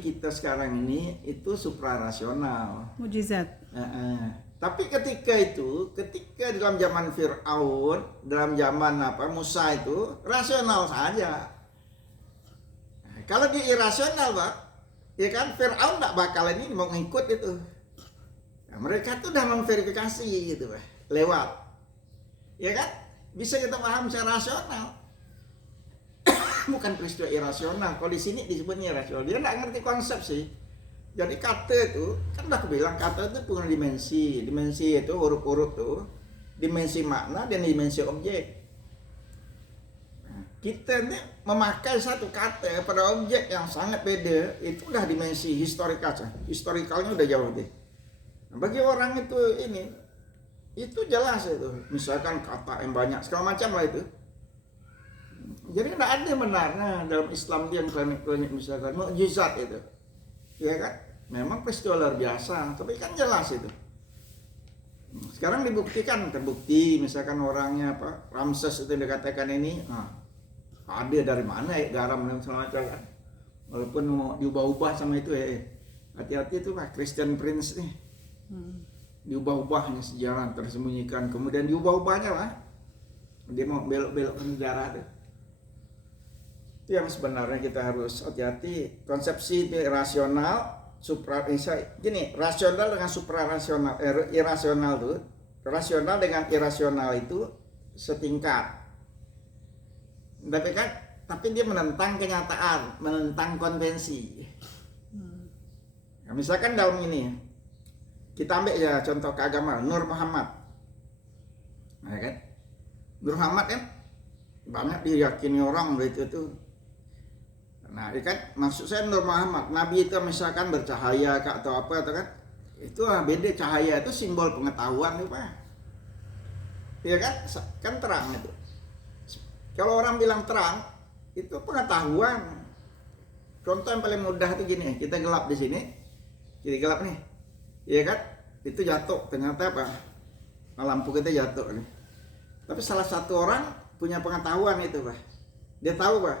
kita sekarang ini itu suprarasional. Mujizat. Tapi ketika dalam zaman Fir'aun, dalam zaman Musa itu rasional saja. Kalau dia irasional, Pak, ya kan Fir'aun nggak bakal ini mau ngikut itu. Nah, mereka tuh udah memverifikasi gitu, Pak, lewat. Ya kan? Bisa kita paham secara rasional. Bukan peristiwa irasional. Kalau di sini disebutnya irasional. Dia nggak ngerti konsep sih. Jadi kata itu, kan udah kebilang kata itu punya dimensi. Dimensi itu huruf-huruf tuh, dimensi makna dan dimensi objek. Nah, kita ini memakai satu kata pada objek yang sangat beda, itu udah dimensi historikal. Historikalnya udah jauh deh. Nah, bagi orang itu jelas itu. Misalkan kata yang banyak, segala macam lah itu. Jadi tidak ada yang benarnya dalam Islam yang klinik-klinik misalkan mukjizat itu. Ya kan? Memang peristiwa luar biasa, tapi kan jelas itu. Sekarang terbukti misalkan orangnya Ramses itu dikatakan ini ada dari mana ya garam dan segala macam kan. Walaupun mau diubah-ubah sama itu hati-hati itu Pak Christian Prince nih. Diubah-ubahnya sejarah tersembunyikan, kemudian diubah-ubahnya lah. Dia mau belok-belokkan sejarah tuh. Itu yang sebenarnya kita harus hati-hati. Konsepsi rasional, rasional dengan suprarasional, irasional tuh, rasional dengan irasional itu setingkat. Tapi dia menentang kenyataan, menentang konvensi. Nah, misalkan dalam ini, kita ambil ya contoh keagamaan, Nur Muhammad. Nah, kan? Nur Muhammad kan banyak diyakini orang itu tuh. Nah, kan maksud saya Nur Muhammad, Nabi itu misalkan bercahaya atau apa atau kan itu beda, cahaya itu simbol pengetahuan nih Pak. Iya kan? Kan terang itu. Kalau orang bilang terang itu pengetahuan. Contoh yang paling mudah itu gini, kita gelap di sini. Jadi gelap nih. Iya kan? Itu jatuh, ternyata apa? Lampu kita jatuh nih. Tapi salah satu orang punya pengetahuan itu Pak. Dia tahu Pak,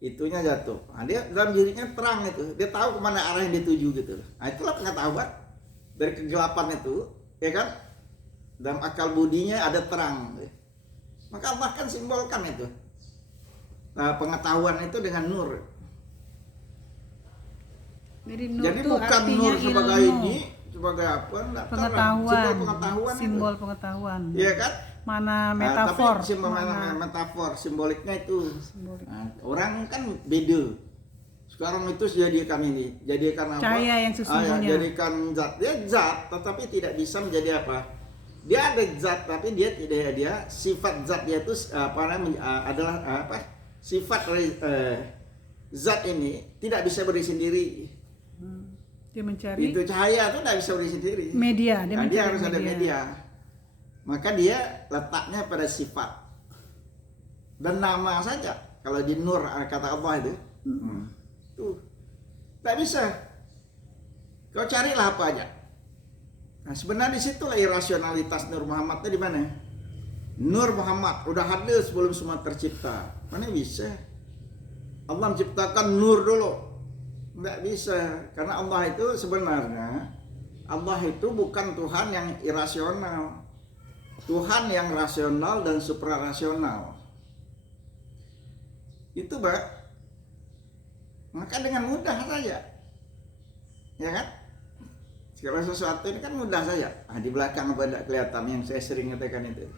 itunya jatuh. Nah, dia dalam dirinya terang itu. Dia tahu kemana arah yang dituju gitu. Nah, itulah pengetahuan. Dari kegelapan itu, ya kan? Dalam akal budinya ada terang. Maka Allah kan simbolkan itu. Nah, pengetahuan itu dengan nur. Jadi bukan nur sebagai ilmu. ini, sebagai apa? Enggak Pengetahuan. Simbol pengetahuan. Simbol itu. Pengetahuan. Iya kan? Mana metafor? Tapi metafor, simboliknya itu. Simbolik. Nah, orang kan beda. Sekarang itu jadikan apa? Cahaya yang sesungguhnya. Jadikan zat. Dia zat, tetapi tidak bisa menjadi apa? Dia ada zat, tapi dia tidak sifat zat dia itu adalah apa? Sifat zat ini tidak bisa berdiri sendiri. Dia mencari. Itu cahaya itu tidak bisa berdiri sendiri. Media. Dia harus ada media. Maka dia letaknya pada sifat dan nama saja. Kalau di nur kata Allah itu, tuh tak bisa. Kau carilah apa aja. Nah, sebenarnya disitulah irasionalitas Nur Muhammad itu di mana? Nur Muhammad udah ada sebelum semua tercipta. Mana bisa? Allah menciptakan nur dulu. Nggak bisa, karena Allah itu sebenarnya bukan Tuhan yang irasional. Tuhan yang rasional dan suprarasional. Itu Pak. Maka dengan mudah saja. Ya kan? Segala sesuatu ini kan mudah saja. Di belakang apa tidak kelihatan yang saya sering katakan itu.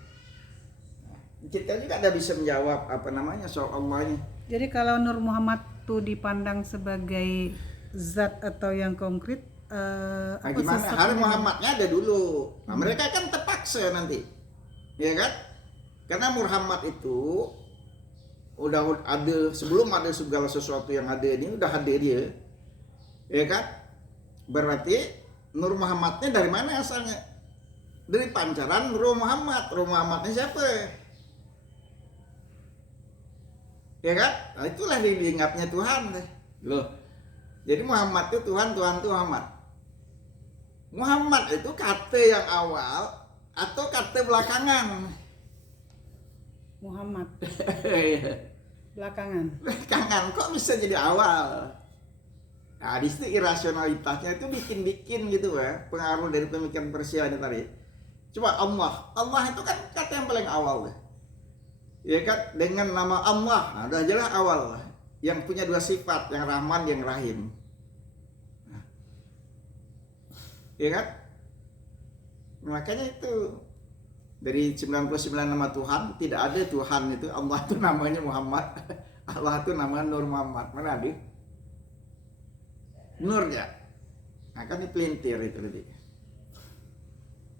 Kita juga tidak bisa menjawab soal Allah ini. Jadi kalau Nur Muhammad itu dipandang sebagai zat atau yang konkret, gimana? Harus Muhammadnya ada dulu. Nah, mereka kan terpaksa nanti. Ya kan? Karena Muhammad itu udah ada sebelum ada segala sesuatu yang ada ini udah ada dia. Ya kan? Berarti Nur Muhammadnya dari mana asalnya? Dari pancaran Nur Muhammad. Nur Muhammadnya siapa? Ya kan? Nah, itulah yang diingatnya Tuhan deh. Loh. Jadi Muhammad itu Tuhan Muhammad. Muhammad itu kata yang awal atau kata belakangan? Muhammad. Belakangan. Kok bisa jadi awal? Nah, di situ irasionalitasnya itu bikin gitu ya, pengaruh dari pemikiran Persia ini tadi. Coba Allah itu kan kata yang paling awal deh. Ya kan, dengan nama Allah, nah, udah jelas awal lah. Yang punya dua sifat, yang Rahman, yang Rahim. Nah, ya kan? Makanya itu dari 99 nama Tuhan, tidak ada Tuhan itu, Allah itu namanya Muhammad, Allah itu namanya Nur Muhammad. Mana ada? Nur ya. Nah, kan dipelintir itu tadi.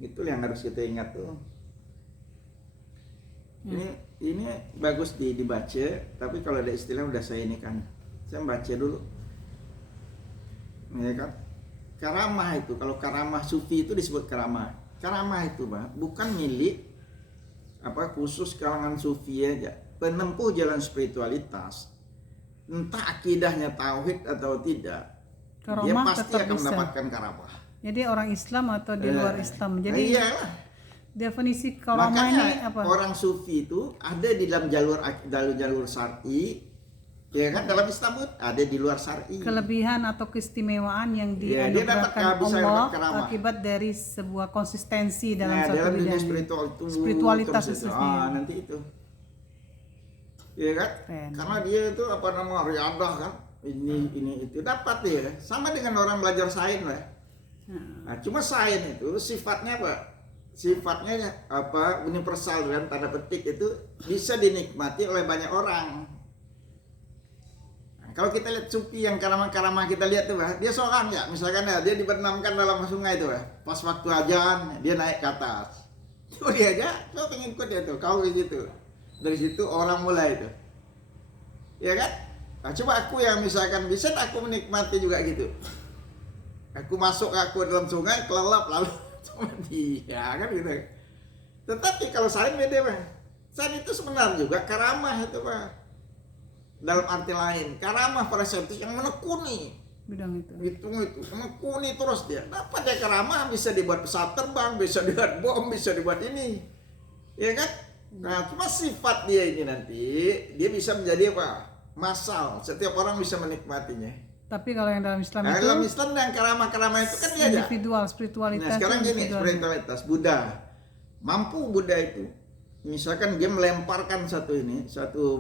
Itu yang harus kita ingat tuh. Ini bagus dibaca, tapi kalau ada istilah udah saya ini kan, saya baca dulu. Ya kan? Karamah itu, kalau karamah sufi itu disebut karamah. Karamah itu bukan milik khusus kalangan sufi aja. Penempuh jalan spiritualitas, entah akidahnya tauhid atau tidak, Karamah dia pasti tetap akan bisa. mendapatkan karamah. Jadi orang Islam atau di luar Islam. Jadi iya. definisi karamah ini Makanya apa? orang sufi itu ada di dalam jalur syar'i, ya kan, dalam Islam itu ada di luar syar'i. Kelebihan atau keistimewaan yang Ya, dia dapat dianugerahkan bisa Allah dapat karamah. akibat dari sebuah konsistensi dalam Nah, suatu dalam dunia bidang. spiritualitas Spiritualitas khususnya. nanti itu. Ya kan? Keren. Karena dia itu riadah kan. Ini itu dapat ya. Sama dengan orang belajar sains lah. Nah, cuma sains itu sifatnya apa? Sifatnya universal dan tanda petik itu bisa dinikmati oleh banyak orang. Nah, kalau kita lihat sufi yang karamah-karamah kita lihat tuh, dia seorang ya, misalkan ya, dia dibenamkan dalam sungai itu, pas waktu ajan dia naik ke atas. Tuh dia aja, lo pengen ikut dia tuh, kau gitu. Dari situ orang mulai itu, ya kan? Nah, coba aku yang misalkan bisa aku menikmati juga gitu. Aku masuk dalam sungai, kelelap lalu sama dia kan gitu. Tetapi kalau sains beda Pak. Sains itu sebenarnya juga karamah itu Pak. Dalam arti lain, karamah para saintis yang menekuni Bidang itu. itu menekuni terus dia. Dapat dia karamah, bisa dibuat pesawat terbang, bisa dibuat bom, bisa dibuat ini. Ya kan? Nah, cuma sifat dia ini nanti dia bisa menjadi massal. Setiap orang bisa menikmatinya. Tapi kalau yang dalam Islam Nah, itu dalam Islam yang karamah-karamah itu kan dia aja. individual, spiritualitas. Nah, sekarang itu gini, individual. spiritualitas Buddha. Mampu Buddha itu, misalkan dia melemparkan satu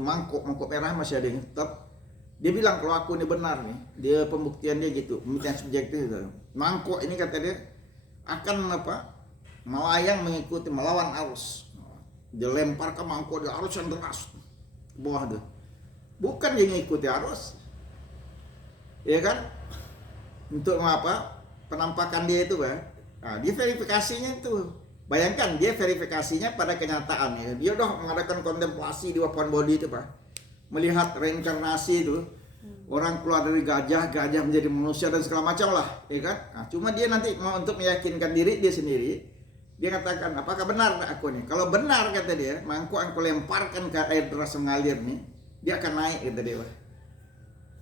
mangkok merah masih ada yang tetap. Dia bilang kalau aku ini benar nih, dia pembuktian dia gitu, pembuktian subjektif itu. Mangkok ini kata dia akan melayang melawan arus. Dia lempar ke mangkok di arus yang deras ke bawah tuh. Bukan dia ngikuti arus. Ya kan? Untuk penampakan dia itu nah, dia verifikasinya itu. Bayangkan dia verifikasinya pada kenyataan ya. Dia udah mengadakan kontemplasi di Papuan Bodi itu melihat reinkarnasi itu. Orang keluar dari gajah menjadi manusia dan segala macam lah, ya kan? Nah, cuma dia nanti mau untuk meyakinkan diri dia sendiri. Dia katakan, apakah benar aku nih? Kalau benar kata dia, mangkuk aku lemparkan ke air deras mengalir nih, dia akan naik kata dia.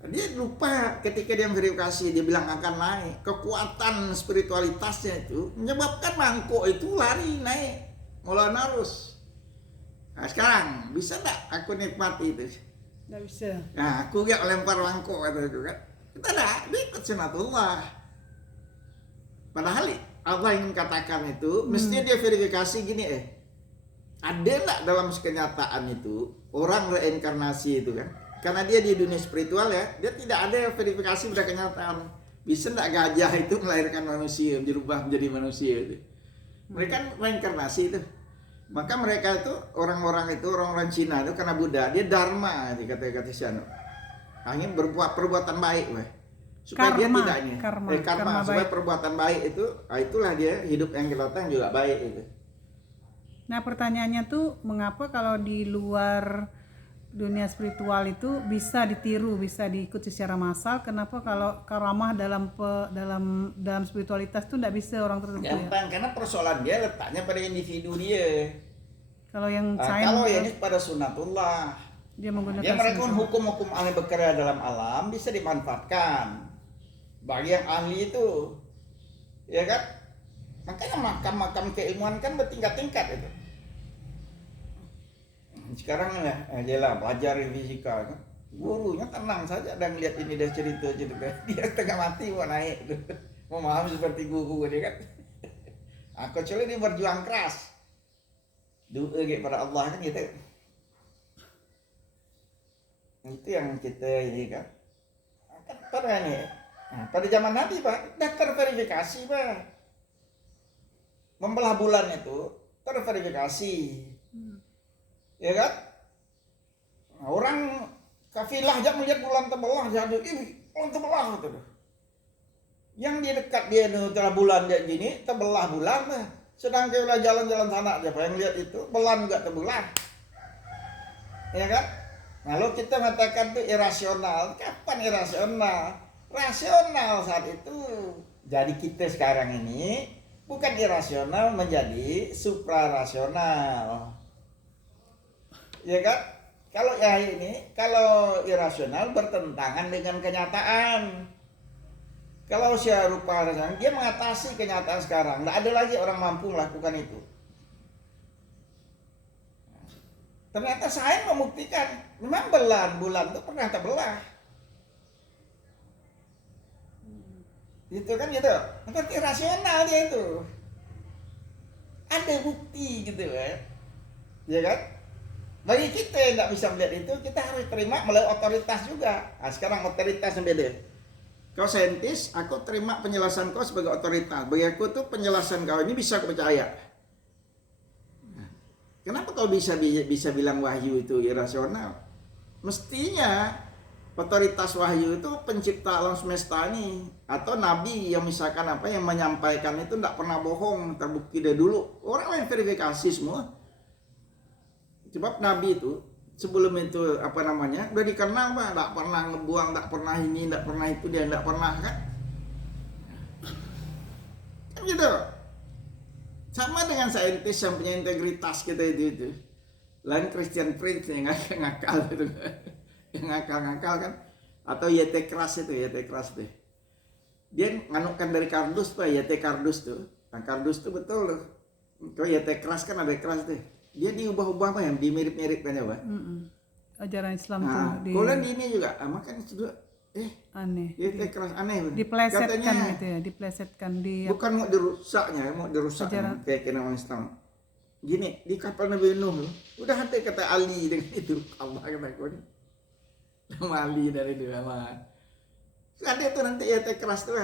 Dia lupa ketika dia verifikasi, dia bilang akan naik. Kekuatan spiritualitasnya itu menyebabkan mangkuk itu lari naik melawan arus. Nah, sekarang bisa tak aku nikmati itu? Nggak bisa. Nah, aku gak lempar mangkuk kata itu kan. Kita dia ikut sunatullah. Padahal Allah ingin katakan itu, mestinya dia verifikasi gini ada nggak dalam kenyataan itu orang reinkarnasi itu kan? Karena dia di dunia spiritual ya, dia tidak ada verifikasi pada kenyataan. Bisa nggak gajah itu melahirkan manusia, dirubah menjadi manusia itu? Mereka reinkarnasi itu. Maka mereka itu orang-orang Cina itu karena Buddha, dia dharma dikata Siano. Hanya berbuat perbuatan baik, supaya dia tidak ini. Karma supaya perbuatan baik itu, itulah dia hidup yang kita datang juga baik itu. Nah, pertanyaannya tuh mengapa kalau di luar dunia spiritual itu bisa ditiru, bisa diikuti secara massal, kenapa kalau karamah dalam spiritualitas tuh tidak bisa orang tertentu? Gampang, karena persoalan dia letaknya pada individu dia. Kalau yang kalau ini pada sunatullah, dia menggunakan mereka hukum-hukum aneh bekerja dalam alam bisa dimanfaatkan bagi yang ahli itu, ya kan? Makanya makam-makam keilmuan kan bertingkat-tingkat itu. Sekarang ya, jelas belajar fisika kan. Gurunya tenang saja dan lihat ini dia cerita dia tengah mati mau naik tuh. Mau paham seperti guru dia kan. Kecuali dia berjuang keras. Doa kepada Allah kan gitu. Itu yang kita ini kan. Kan pada ini. Nah, pada zaman Nabi Pak, dah terverifikasi Pak. Membelah bulan itu terverifikasi. Ya kan? Nah, orang kafilah aja melihat bulan terbelah jadi ini bulan terbelah gitu. Yang di dekat dia itu telah bulan dia gini terbelah bulan nah. Sedang kita jalan-jalan sana aja yang lihat itu bulan enggak terbelah. Ya kan? Lalu kita mengatakan itu irasional. Kapan irasional? Rasional saat itu. Jadi kita sekarang ini bukan irasional menjadi suprarasional. Ya kan? Kalau ya ini, kalau irasional bertentangan dengan kenyataan. Kalau usia rupa rasional, dia mengatasi kenyataan sekarang. Tidak ada lagi orang mampu melakukan itu. Ternyata saya membuktikan, memang bulan itu pernah terbelah. Gitu kan gitu. Tapi irasional dia itu. Ada bukti gitu kan. Ya kan? Bagi kita yang tidak bisa melihat itu, kita harus terima melalui otoritas juga. Nah, sekarang otoritas yang beda. Kau saintis, aku terima penjelasan kau sebagai otoritas. Bagi aku tuh penjelasan kau ini bisa aku percaya. Nah, kenapa kau bisa bilang wahyu itu irasional? Mestinya otoritas wahyu itu pencipta alam semesta ini atau nabi yang misalkan apa yang menyampaikan itu tidak pernah bohong, terbukti dari dulu. Orang lain verifikasi semua. Sebab Nabi itu sebelum itu apa namanya udah dikenal Pak, tidak pernah ngebuang, tidak pernah ini, tidak pernah itu, dia tidak pernah kan gitu. Sama dengan saintis yang punya integritas kita itu lain Christian Prince yang ngakal itu yang ngakal kan, atau YT Kras itu deh, dia nganukkan dari kardus Pak, YT kardus tuh. Nah kardus tuh betul loh, kalau YT Kras kan ada keras deh. Dia diubah-ubah apa yang dimirip-miripkan ya Pak. Ajaran Islam Nah, tuh kalau di ini juga, makanya juga aneh. dia keras aneh. Diplesetkan Katanya, gitu ya, diplesetkan di bukan mau dirusaknya, mau dirusak kayak orang Islam. Gini, di kapal Nabi Nuh, udah ada kata Ali dengan itu. Allah kata aku nih. Nama Ali dari itu sama. Ada tuh nanti ya keras tuh.